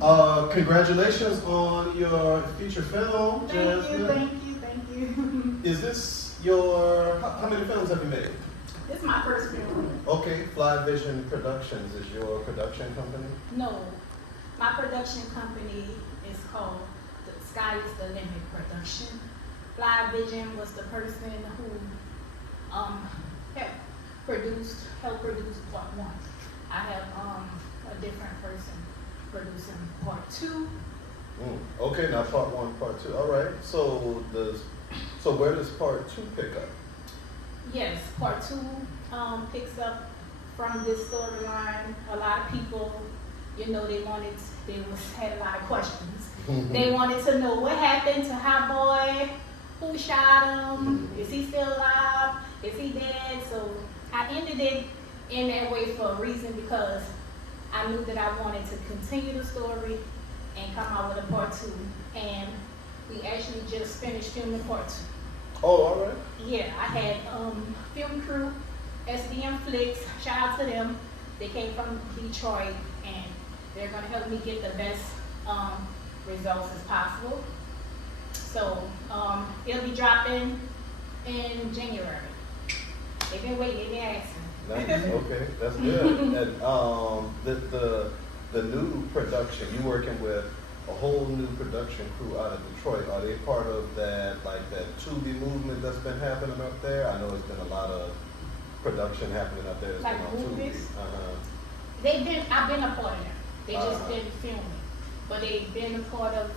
Congratulations on your feature film, Jasmine. Thank you. Is this your, how many films have you made? This is my first film. Okay, Fly Vision Productions is your production company? No, my production company is called The Sky is the Limit Production. Fly Vision was the person who helped produce part one. I have a different person producing part two. Okay, now part one, part two. All right. So where does part two pick up? Yes, part two picks up from this storyline. A lot of people, they had a lot of questions. They wanted to know what happened to Hot Boy, who shot him, is he still alive, is he dead? So I ended it in that way for a reason, because I knew that I wanted to continue the story and come out with a part two. And we actually just finished filming part two. Oh, all right. Yeah, I had film crew, SDM Flicks, shout out to them. They came from Detroit, and they're gonna help me get the best results as possible. So it'll be dropping in January. They've been waiting, they've been asking. Nice. Okay, that's good. And the new production, you working with a whole new production crew out of Detroit. Are they part of that Tubi movement that's been happening up there? I know there's been a lot of production happening up there. Like been on movies? Tubi. I've been a part of them. They just didn't film it. But they've been a part of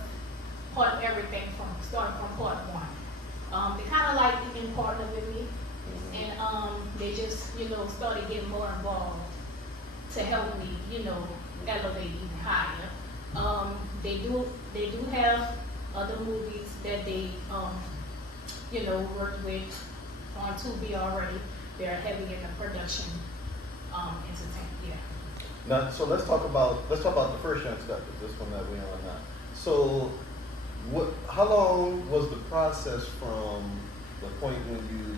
everything starting from part one. They kind of like being part of it, and they just, started getting more involved to help me, elevate even higher. They do have other movies that they, work with on Tubi already. They're heavy in the production, entertainment, yeah. Now, so let's talk about the first Young Steppas, this one that we're on now. So, how long was the process from the point when you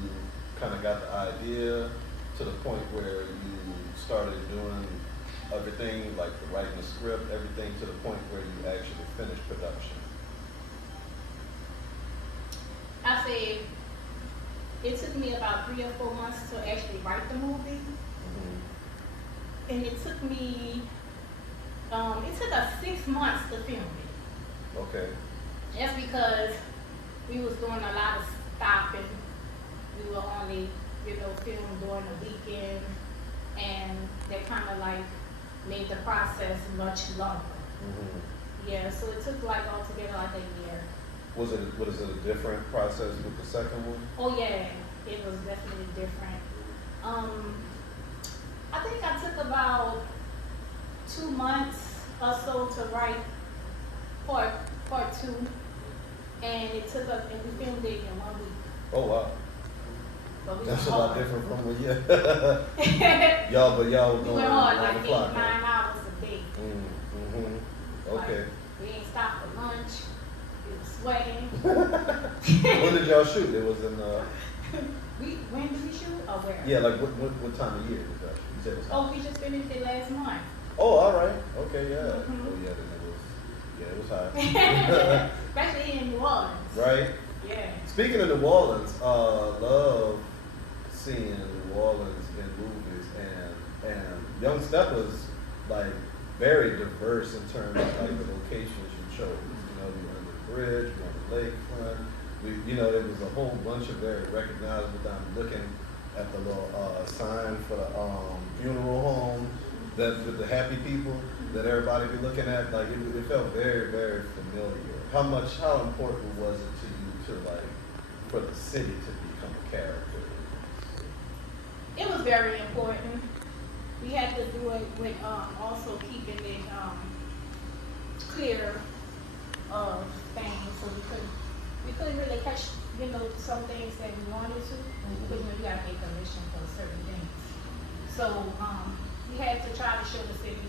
kind of got the idea to the point where you started doing everything, like writing the script, everything, to the point where you actually finished production? I say it took me about 3 or 4 months to actually write the movie. And it took me, it took us 6 months to film it. Okay. That's because we was doing a lot of stopping. We were only, film during the weekend, and that kind of like made the process much longer. Yeah, so it took like altogether like a year. Was it a different process with the second one? Oh yeah, it was definitely different. I think I took about 2 months or so to write part two, and it took us, and we filmed it in 1 week. Oh wow. But we That's a went lot hard. different from what y'all were We doing went hard, on like the 8, clock. 9 hours a day. Okay. Like, we ain't stopped for lunch. We was sweating. When did y'all shoot? It was in When did we shoot? Or where? yeah, like what time of year did y'all shoot? You said it was hot. Oh, we just finished it last month. Oh, all right. Okay, yeah. Mhm. Oh yeah, then it was hot. Especially in New Orleans. Right? Yeah. Speaking of New Orleans, love seeing New Orleans in movies, and Young Steppas, like, very diverse in terms of like the locations you chose. You were under the bridge, you were on the lakefront. There was a whole bunch of very recognizable. I'm looking at the little sign for the funeral home with the happy people that everybody be looking at. Like it felt very, very familiar. How important was it to you for the city to become a character? It was very important. We had to do it with also keeping it clear of things, so we couldn't really catch some things that we wanted to, because we got to get permission for certain things. So we had to try to show the city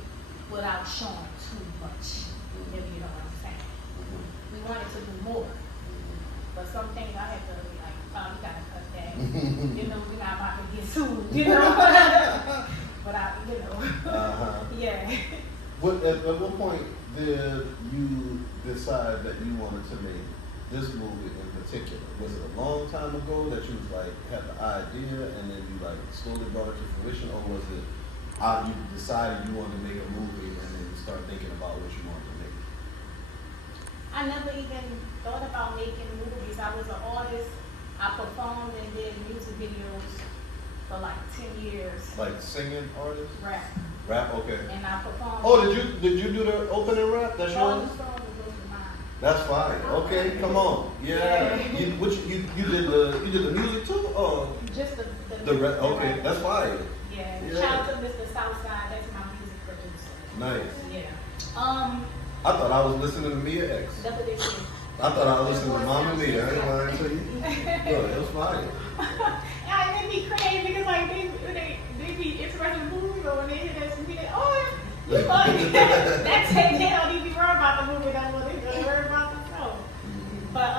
without showing too much, if you know what I'm saying. We wanted to do more, but some things I had to be like, oh, we gotta cut that. We're not about to get sued, But Uh-huh. yeah. At what point did you decide that you wanted to make this movie in particular? Was it a long time ago that you was like had the idea and then you like slowly brought it to fruition, or was it you decided you wanted to make a movie and then you start thinking about what you wanted to make? I never even thought about making movies. I was an artist. I performed and did music videos for like 10 years. Like singing artist? Rap. Rap, okay. And I performed. Oh, did you do the opening rap? That's all yours? the songs that go to mine. That's fine. Okay, come on. Yeah. You did the music too? Oh, Just the rap. Okay, that's fire. Yeah. Yeah. Shout out to Mr. Southside. That's my music producer. Nice. Yeah. I thought I was listening to Mia X. That's what they say. I thought I was listening to Mama Mia. I ain't lying to you. Yo, it was fire. Yeah, it be crazy because like they be interested in movies or when they hear that music, oh, you like that's it. They don't even worry about the movie. That's what they really worry about the show. But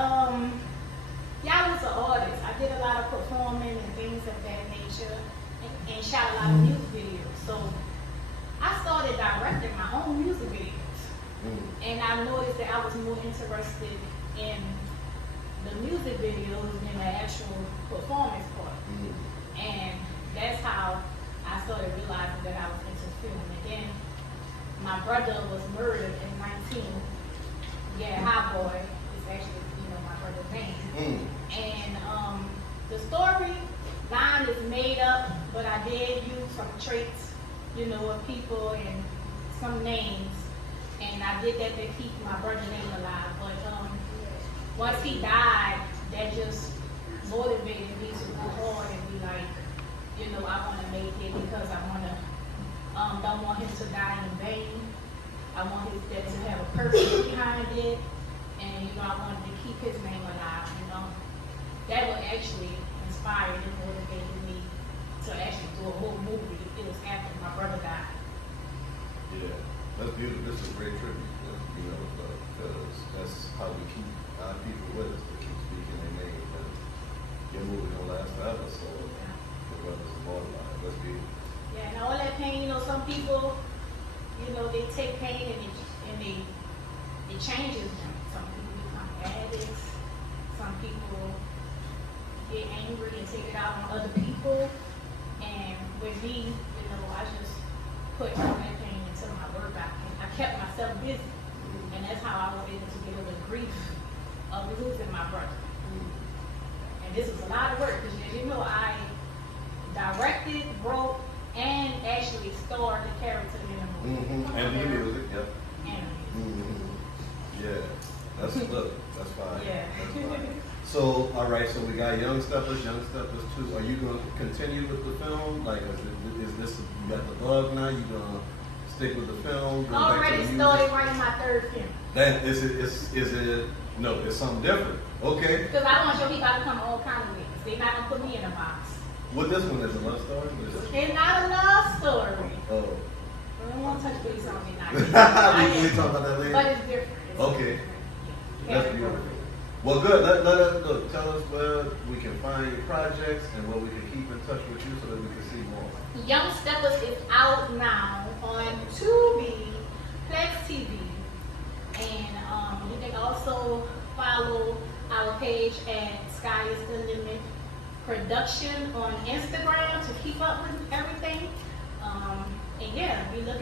yeah, I was an artist. I did a lot of performing and things of that nature, and shot a lot of music videos. So I started directing my own music videos. And I noticed that I was more interested in the music videos than the actual performance part. And that's how I started realizing that I was into film. And then my brother was murdered at 19. Yeah, High Boy is actually, my brother's name. And the story line is made up, but I did use some traits, of people and some names. And I did that to keep my brother's name alive. But once he died, that just motivated me to go hard and be like, I want to make it because I want to, don't want him to die in vain. I want that to have a purpose behind it. And, I wanted to keep his name alive, That would actually inspire and motivate me to actually do a whole movie. It was after my brother died. Yeah. That's beautiful. This is a great tribute, because that's how we keep our people with us, to keep speaking their name. And your movie don't last forever, so the brothers immortalized. That's beautiful. Yeah, and all that pain, some people, they take pain and it changes them. Some people become addicts. Some people get angry and take it out on other people. And with me, I just put all that pain into my work. I kept myself busy, and that's how I was able to get over the grief of losing my brother. And this was a lot of work because, I directed, wrote, and actually starred the character in the movie. And the music, yep. And Yeah, that's fine. Yeah. That's fine. So, all right. So we got Young Steppas 2. Are you going to continue with the film? Like, is this you got the bug now? You gonna stick with the film? Go back to already the started writing my third film. Then is it? No, it's something different. Okay. Because I want to show people I come all kind of ways. They're not gonna put me in a box. What this one is a love story? What is this? It's not a love story. Oh. I don't want to touch base on it now. we talk about that later. But it's different. Okay. Yeah. That's beautiful. Well, good. Let us look. Tell us where we can find your projects and where we can keep in touch with you so that we can see more. Young Steppas is out now on Tubi, Plex TV, and you can also follow our page at Sky is the Limit Production on Instagram to keep up with everything. And yeah, be looking.